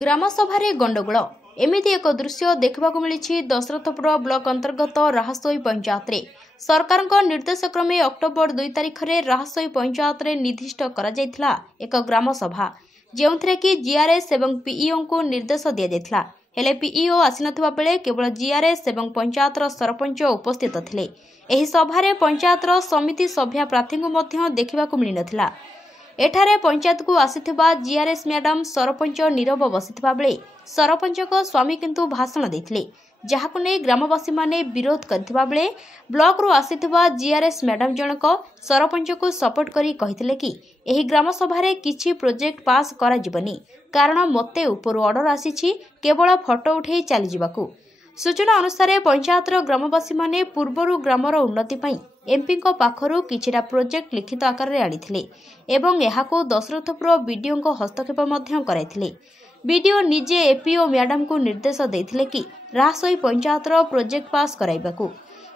ग्रामसभा गंडगोल एमिति एक दृश्य देखा मिली दशरथपुर ब्लॉक अंतर्गत राहसोई पंचायत रे सरकार निर्देशक्रमे अक्टोबर 2 तारिख में राहसोई पंचायत रे निर्दिष्ट करा जायथिला एक ग्रामसभा जो कि जीआरएस एवं पीईओ को निर्देश दि जायथिला हेले पीईओ आसीनथिबा बेले केवल जीआरएस एवं पंचायतर सरपंच उपस्थित थिले। एही सभारे पंचायतर समिति सभ्या प्रार्थी को मध्य देखिबाकु मिली नथिला। एठारे पंचायत को आसीथिबा जीआरएस मैडम सरपंच नीरव बसिथिबा बेले सरपंच को स्वामी किंतु भाषण देथिले, जहाकु नै ग्रामवासी माने विरोध करथिबा बेले ब्लॉक रु आसीथिबा जीआरएस मैडम जनक सरपंच को सपोर्ट करी कहिथिले कि एही ग्रामसभा रे किछि प्रोजेक्ट पास करा जिवनी, कारण मते उपरु ऑर्डर आसीछि केवल फोटो उठेई चली जिबाकू। सूचना अनुसार पंचायतर ग्रामवासी माने पूर्वरु ग्रामर उन्नति पई एमपी को पाखरु किछिटा प्रोजेक्ट लिखित आकार रे आनिथिले एवं एहाको दशरथपुर बीडीओ को हस्तक्षेप मध्य कराइथिले। बीडीओ निजे एपीओ मैडम को निर्देश देथिले कि राहसोई पंचायतर प्रोजेक्ट पास कराइबाकू,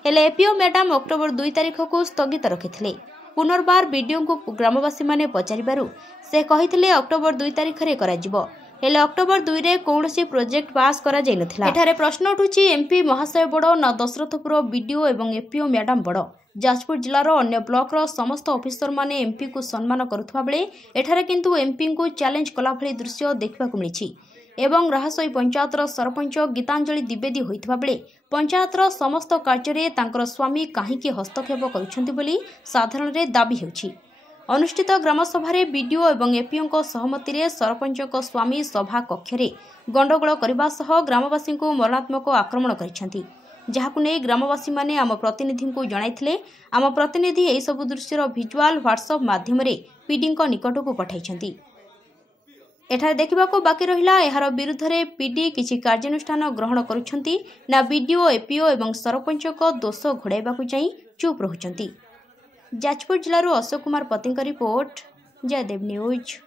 हेले एपीओ मैडम अक्टोबर 2 तारिख को स्थगित रखिथिले। पुनर्बार बीडीओ को ग्रामवासी माने पचारिबारु से कहिथिले अक्टोबर 2 तारिख रे कराजिबो, हेले अक्टोबर 2 रे कौनसी प्रोजेक्ट पास करा जाय नथिला। एठारे प्रश्न उठुछि एमपी महाशय बड़ ना दशरथपुर बीडीओ एवं एपीओ मैडम बड़। जाजपुर जिलार अन्य ब्लॉक रो समस्त ऑफिसर माने एमपी को सम्मान करुथबा बेले एठारे किंतु एमपी को चैलेंज कला भली दृश्य देखबाकू मिलिछि एवं राहसोई पंचायतर सरपंच गीतांजलि द्विवेदी होइथबा बेले पंचायतर समस्त कार्य रे तांकर स्वामी काहीकि हस्तक्षेप करुछन्ति बोली साधारण रे दाबी हेउछि। अनुष्ठित ग्रामसभा रे बीडीओ एवं एपीओ को सहमति रे सरपंच को स्वामी सभा कक्ष रे गंडगोल करबा सह ग्रामवासी को मरणात्मक आक्रमण करिसंति, जहाकु नै ग्रामवासी माने आम प्रतिनिधि को जणाइथिले। आम प्रतिनिधि एही सब दृश्यर भिजुआल व्हाट्सएप माध्यम रे पीडी को निकट को पठाइछंती। एठारे देखिबाको बाकी रहिला एहार विरुद्ध रे पीडी किछि कार्यानुष्ठान ग्रहण करुछंती ना बीडीओ एपीओ एवं सरपंच को दोष घोड़ाइबाकू चाहि चुप रहुछंती। जाजपुर जिलारू अशोक कुमार पतिंक रिपोर्ट, जयदेव न्यूज।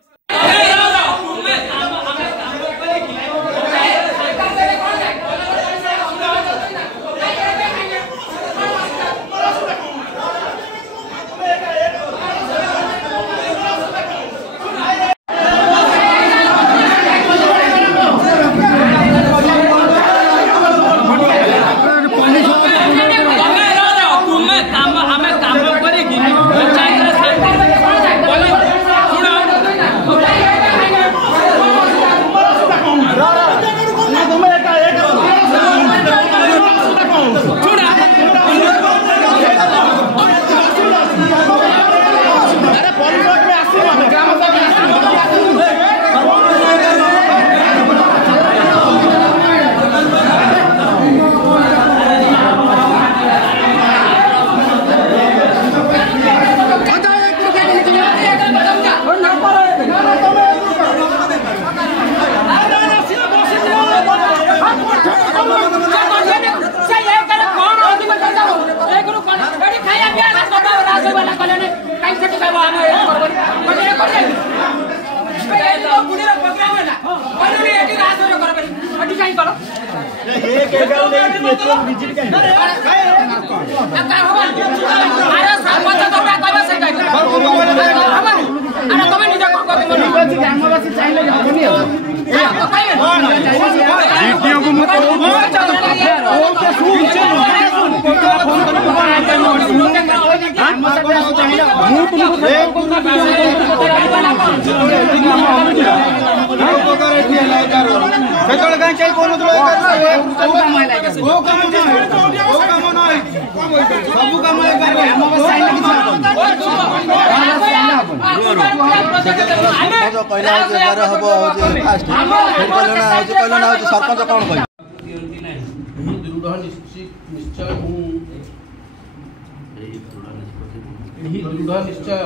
दृढ़ निश्चय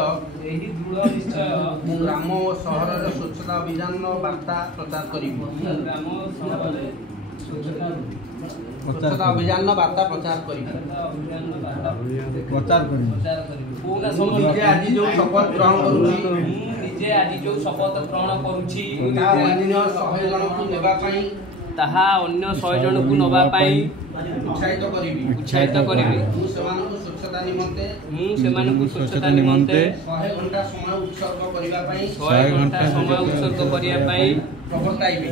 ग्राम सहर स्वच्छता अभियान वार्ता प्रचार स्वच्छता अभियान वार्ता प्रचार आज जो शपथ ग्रहण करुछि ताहा अन्य 100 जन को नेबा उत्साहित करिबि मु सेमानकु स्वच्छता निमंते 100 घंटा समय उत्सर्ग करिबा पई प्रवर्ताइबि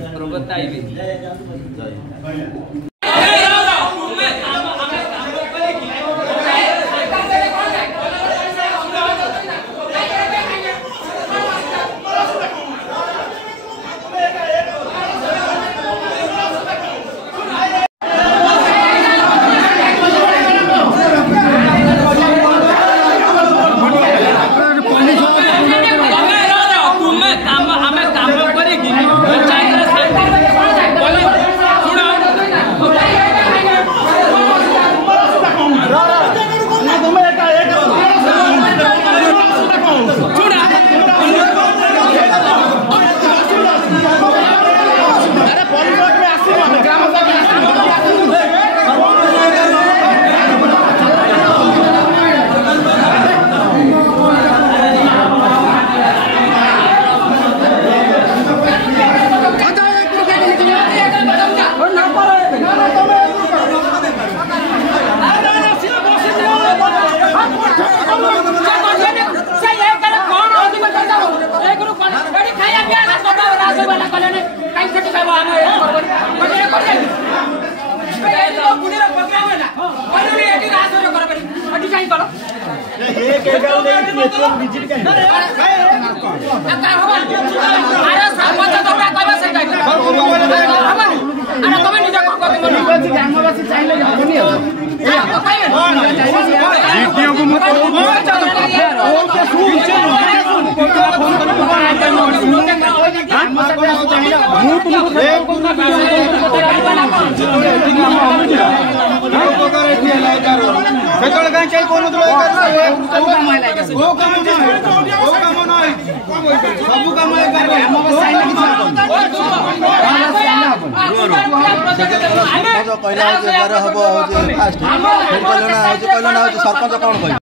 सरपंच कौन